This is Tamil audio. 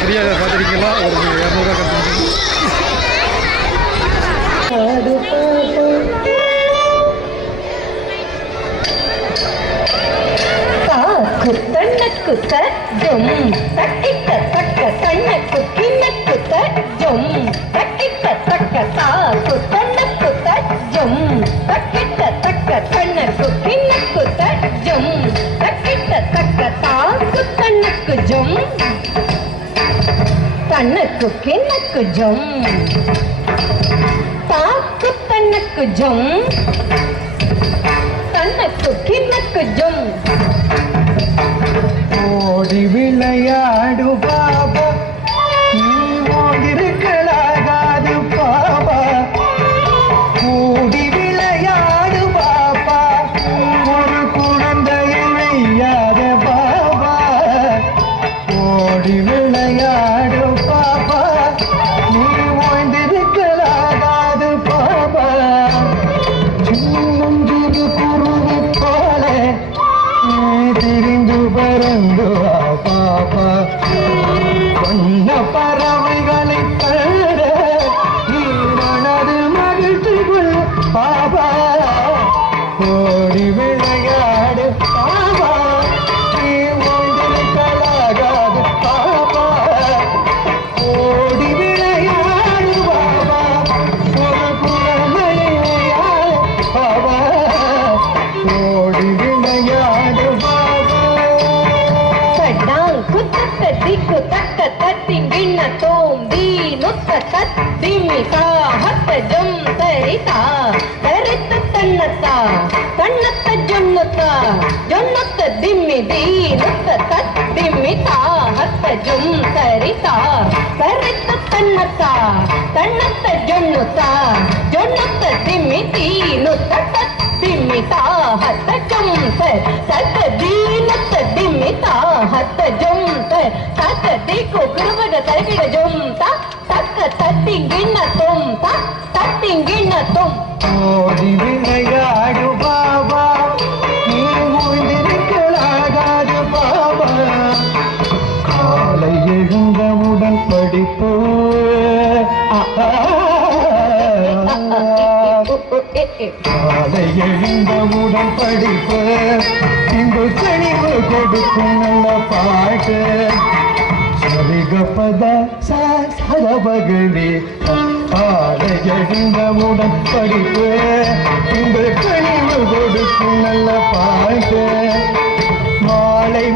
ஃப்ரீயாக பார்த்துருக்கீங்களா? ஒரு 200 குத்த ஜும் தக்கிட்ட தக்க தண்ண குக்கின குத்த ஜும் தக்கிட்ட தக்க தா குத்தண்ண குத்த ஜும் தக்கிட்ட தக்க தண்ண குக்கின குத்த ஜும் தக்கிட்ட தக்க தா குத்தண்ணக்கு ஜும் தண்ண குக்கினக்கு ஜும் தா குத்தண்ணக்கு ஜும் தண்ண குக்கினக்கு ஜும் ஓடி விளையாடு பாபா, நீ ஓடிருக்கலாகாது பாபா. ஓடி விளையாடு பாபா, ஒரு குழந்தையை வையாத பாபா. ஓடி விளையாடு பாபா, நீ ஓய்ந்திருக்கலாகாது பாபா. சின்னஞ்சிறு குருவி போல திரிந்து பறந்து பாபா, பொன்ன பறவைகளை கண்ட நீ மனது மகிழ்ச்சி கொள்ள பாபா. ஓடி விளையாடு பாபா, நீ ஓய்ந்திருக்கலாகாது பாபா. ஓடி விளையாடு பாபா, ஒரு குழந்தையால் பாபா. ஓடி விளையாடு diku takka tatingina tom di nutta tat dimita hatta jum tarita tarita tannata tannata jumnata jumnata dimmi di nutta tat dimita hatta jum tarita tarita tannata tannata jumnata jumnata dimmi di nutta tat dimita hatta jum tarita dinata dimita hatta jum diku kurvaga tarkiga jum ta takka tattingina tom ta tattingina tom. ஓடி விளையாடு பாபா, நீ ஓய்ந்திருக்கலாகாது பாபா. காலை எழுந்தவுடன் படிப்பு, காலை எழுந்தவுடன் படிப்பு, இங்கு கனிவு கொடுக்கும் நல்ல பாட்டு. சரிகபத சரபகவே காலை எழுந்தவுடன் படிப்பு, இங்கு கனிவு கொடுக்கும் நல்ல பாட்டு. மாலை